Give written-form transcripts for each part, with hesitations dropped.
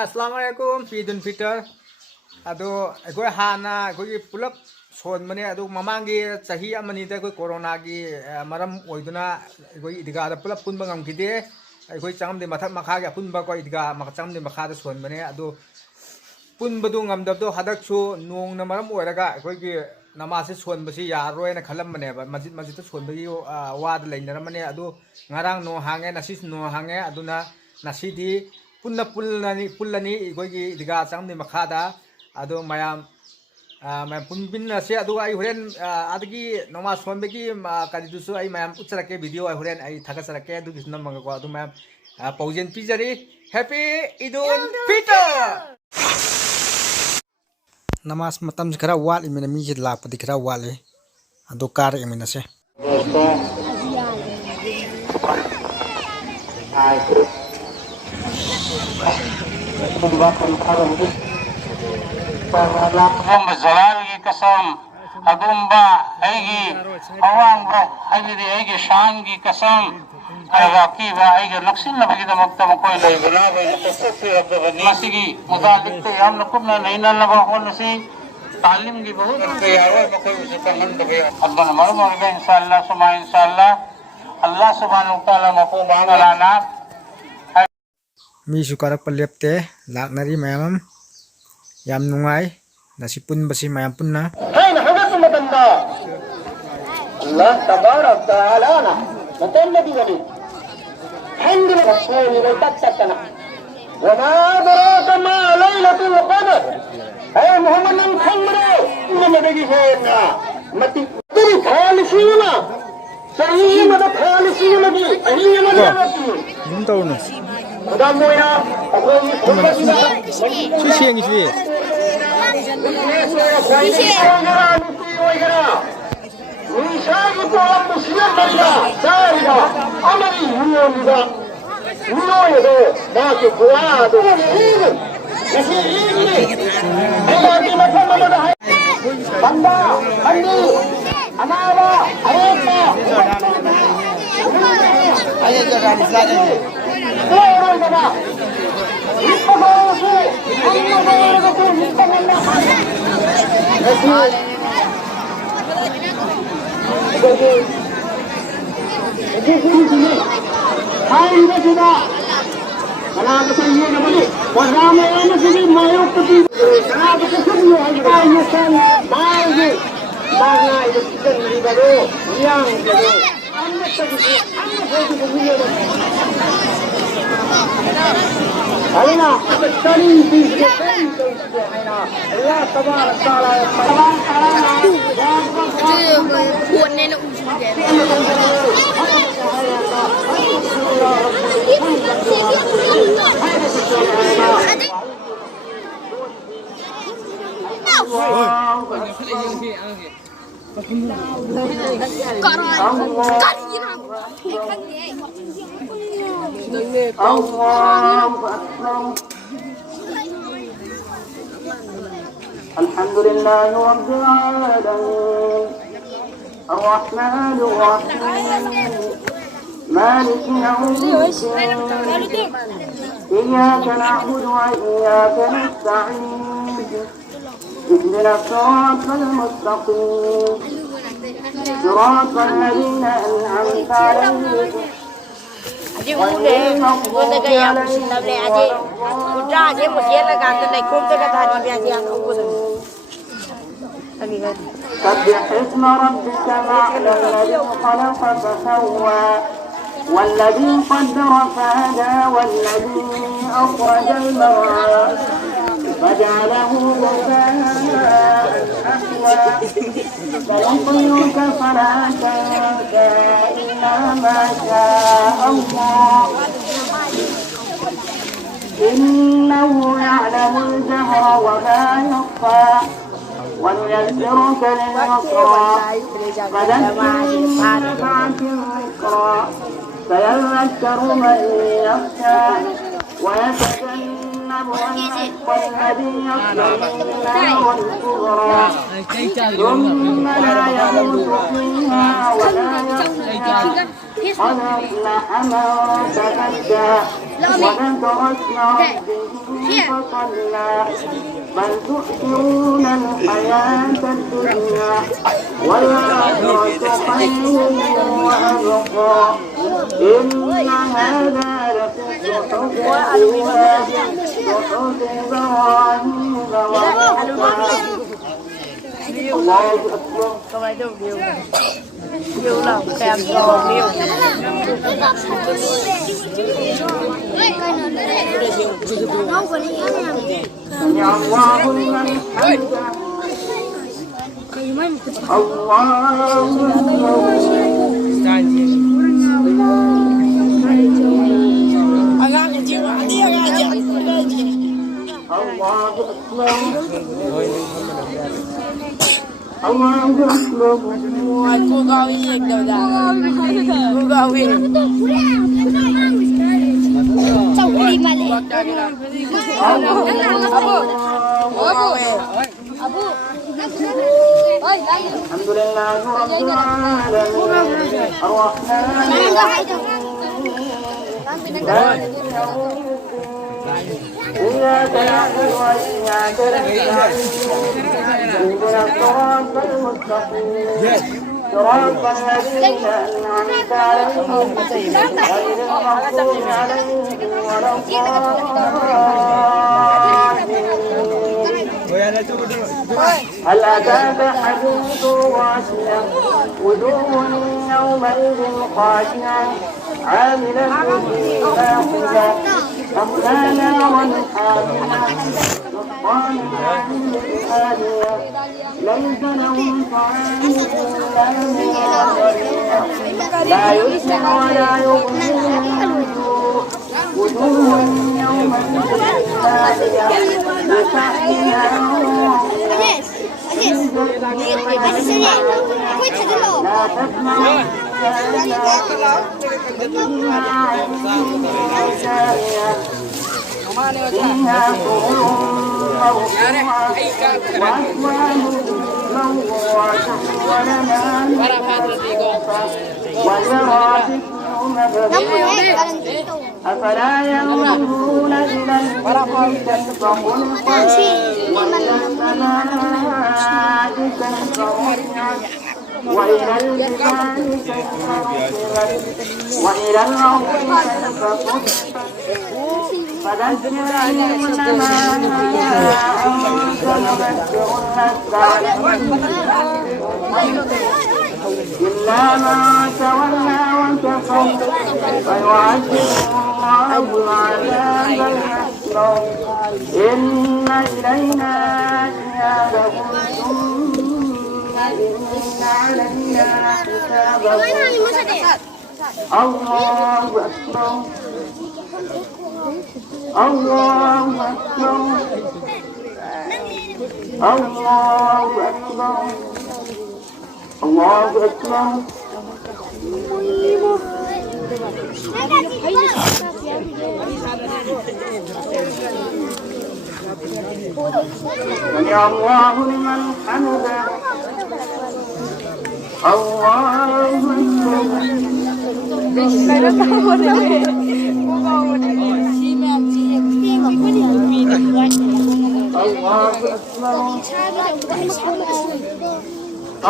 Assalamualaikum Idul Fitr ado agoi hana agoi pulap son mane ado mamangi chahi amani da agoi corona gi maram oiduna agoi idiga da pulap punba ngamkide agoi changam de mathak makha ga punba ko idiga mak changam de makha da son mane ado punba du ngamdab do hadak chu nong na maram oiraga agoi gi namase son basi yaroi na khalam mane ba masjid masjid to son bagi wad lainara mane ado ngarang no hange nasis no hange aduna nasidi punna pullani gogi diga samni makhada ado mayam mayam punbin nasi ado ai huren adagi noma sonbegi kadi dusu ai mayam utsarake video ai huren ai thagasarake adu gisna manga ko ado mayam paujen pijari happy idul fitr namas matam khara wal imena mi jid lak padi khara wale ado kar imena se Agumba Zalali Kasam, Agumba Aigi, Awanga, Aigi, Aigi Shangi Kasam, Agakiva, Aigi Luxin, Navagita Moktamako, Lavanava, of the Vanisigi, Mudalik, Yamnakuna, Naina Lava, Honasi, Talim Gibu, Abdana Marmorga, Inshallah, Suma Inshallah, Allah Subhanahu wa Ta'ala Mafu Bangalana. mi sukarak palepte lak nari mayam yam nungai nasipun basi mayam punna hai na hagas matanda Allah tabarak taala na matanda di gadi hamdu rasul ni tatatana wa ma adraka ma lailatul qadr ay muhammadin khamra inna bagi hayna mati turi khalisina sahihi mad khalisina bi ahliya madati dum tawna Udah muya, aku sushi yang isi Alina, sekali di Allah tabarak taala. Buat nenek uji dia. الحمد لله رب العالمين الرحمن الرحيم مالك يوم الدين إياك نعبد وإياك نستعين اهدنا الصراط المستقيم صراط الذين أنعمت عليهم Aji udah, udah kayak musim nabi aji. Udah aja musim lah kan, tapi kum tu kata hari biasa yang aku tu. Lagi kan. سبح اسم ربك الأعلى الذي خلق فسوى والذي قدر فهدى والذي أخرج المرعى فجعله غثاء أحوى سنقرئك فلا تنسى إلا ما شاء الله إنه يعلم الجهر وما يخفى ونيسرك لليسرى فذكر إن نفعت الذكرى سيذكر من يخشى ويتجنبها الأشقى الذي يصلى النار الكبرى ثم لا يموت فيها ولا يحيا قد أفلح من تزكى وذكر اسم ربه فصلى بل تؤثرون الحياة الدنيا والآخرة خير وأبقى إن هذا لفي الصحف الأولى صحف إبراهيم وموسى الله أكبر. Yêu lòng kèm giò miêu. سمع الله لمن حمده الله أكبر الله أكبر. Cô cao yên đâu ra. Cô cao yên. Trong cái đi mà lẹ. Abu. الحمد لله رب العالمين الرحمن إياك نعبد وإياك نستعين اهدنا الصراط المستقيم صراط الذين أنعمت عليهم غير المغضوب عليهم ولا الضالين. هل أتاك حديث غاشية وجوه يومئذ خاشعة عاملة ناصبة تصلى نارا حامية تسقى من عين آنية ليس لهم طعام إلا من ضريع لا يسمن ولا يغني من جوع وجوه يومئذ خاشعة لسعيها لا تسمع فيها سرور مرفوعة وأكواب موضوعة ونمارق وزرابي مبثوثة أفلا ينظرون إلى الإبل كيف خلقت وإلى السماء كيف رفعت وإلى الجبال كيف نصبت وإلى الأرض كيف سطحت فذكر إنما أنت مذكر إلا من تولى وكفر فيعذبه الله العذاب الأكبر إن إلينا إيابهم ثم إن علينا حسابهم. الله أكبر الله أكبر الله أكبر الله أكبر. سمع الله لمن حمده الله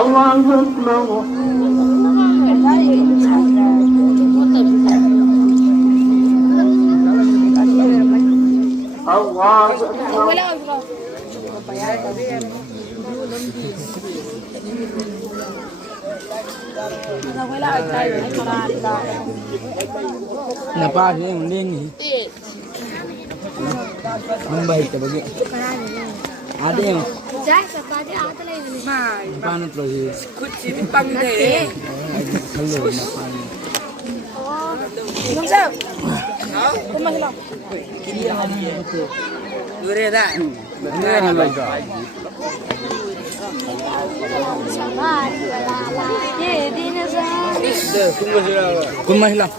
الله أكبر. الله أكبر. Napa sih yang ini? Mumbai coba gitu. Ada yang mana terus? Kucing panggil. Kalau napa? Mantap. Kumah lah. Kiri ada itu. Dure dah. Benar lagi. Kumah lah.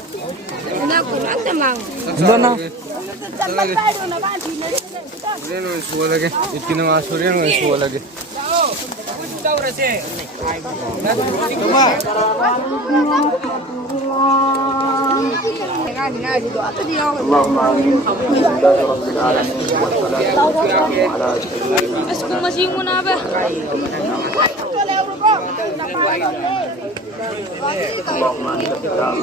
Mana? Suara lagi. Itu nama suara suara lagi. Coba. اللهم آمين. الحمد لله رب العالمين والصلاة والسلام على سيدنا اللهم أنت السلام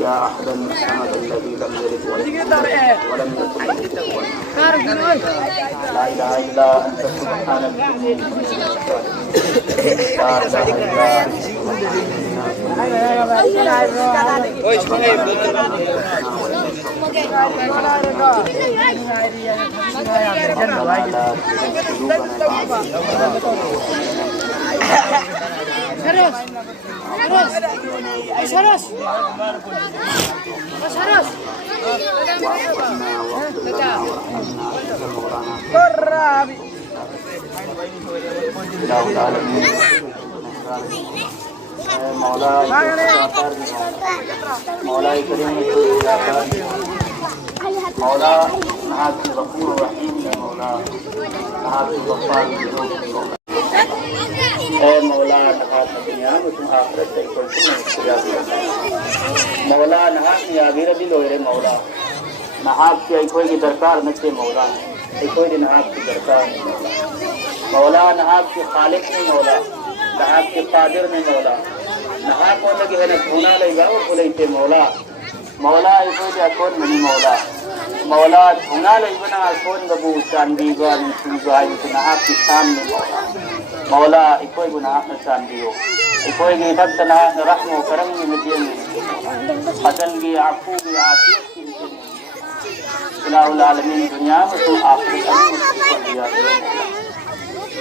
يا أحد الصمد الذي لم يلد ولم يولد ولم يكن له كفوا أحد. لا إله إلا أنت سبحانك إني كنت من الظالمين. لا إله مولاي كريم مولا نهاك غفور رحيم يا مولا نهاك غفار اے مولا نهاك دنیا میں تم آخرت سے کوئی مولا نهاك یا غیر دل ہوئے مولا نهاك کی کوئی کی درکار نہ تے مولا کوئی نهاك کی درکار نہیں مولا مولا نهاك کی خالق نہیں مولا نهاك کی قادر نہیں مولا نهاك کو لگے ہے دھونا لے گا اور بولے مولا مولا کوئی کون نہیں مولا مولا دھونا لے بنا کون ببو چاندی گان سوگا نهاك کی شان میں مولا مولا کوئی گناہ نہ چاندیو کوئی نہیں بدنا رحم و کرم کی مدین فضل کی عفو کی عافیت کی مدین الہ العالمین دنیا میں تو آخرت میں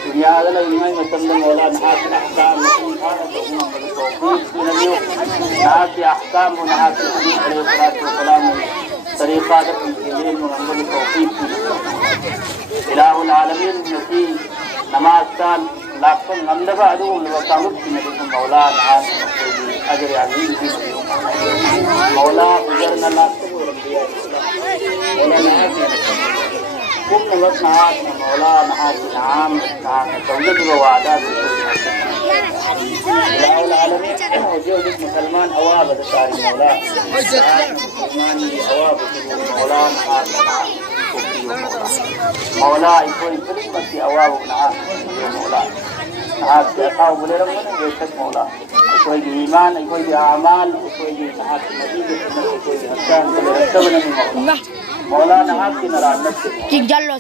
دنیا میں ایمان مسلم مولا نهاك الاحکام مسلم تھا تو توفیق کی نبیو نهاك احکام و نهاك نبی علیہ الصلوۃ والسلام طریقہ کی محمد توفیق کی الہ العالمین نبی نماز کان لكن من بعده وكانت من مولا نهاك اجر عظيم في مولا بجرنا لكن مولا نهاك كل وقت نهاك مولا نهاك نعام نهاك توجد ووعدات الى العالمين وجود مسلمان اواب الشارع مولا مسلمان اواب مولا نهاك مولا يكون كلمة في أواب نهاك مولا نهاك أصحاب بليرم من جيشك مولا يكون إيمان يكون أعمال يكون نهاك مزيد يكون أحسان بليرم مولا مولا نهاك نرى نفسك Cinjallo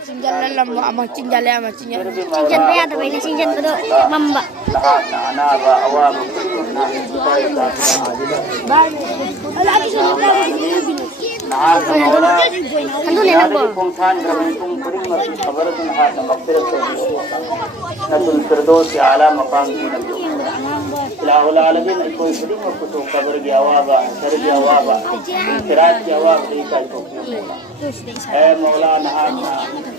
lama ama cinjalle ama cinjalle cinjalle ada bini cinjalle tu mamba نهاك أنا وأواب نهاك مولا نهاكم ثان ربكم كريم خبرة نهاك مغفرة نزل الفردوس على مقام نبي إله العالمين کوئی كريم وكتو قبر جوابا سر جوابا انفراد جواب ليك اے مولا نهاك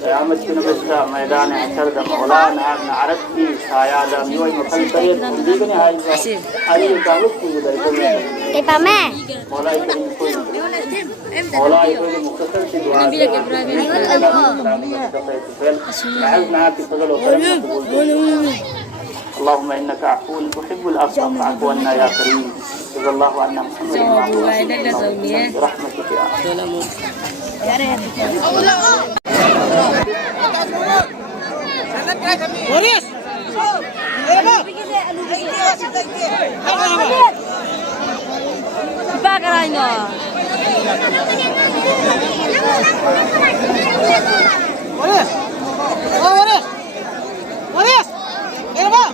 قیامت کی نبشہ میدان حشر دا مولا نهاك عرب کی سایہ دا میوئی مخل کریت دیگنی حائی علی تعلق کی گدر مولا کریم کوئی مولا کوئی مختصر کی دعا اللهم انك عفو تحب العفو فاعف عنا يا كريم جزا الله عنا محمد برحمتك يا Boris!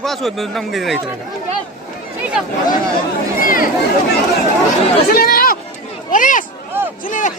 Password mo nang ganyan talaga. Sila na yun! Boris! Sila na!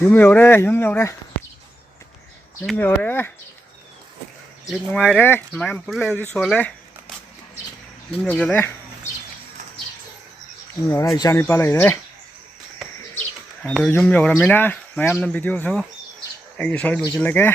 Yum yore, yum yore. Yum yore. Ít ngoài đấy, mà em cũng leo đi xuống đấy. Yum yore đấy. Yum yore này chani pa lại đấy. Rồi yum yore mình á, mà em làm video số. Anh xoay buổi chiều lại cái.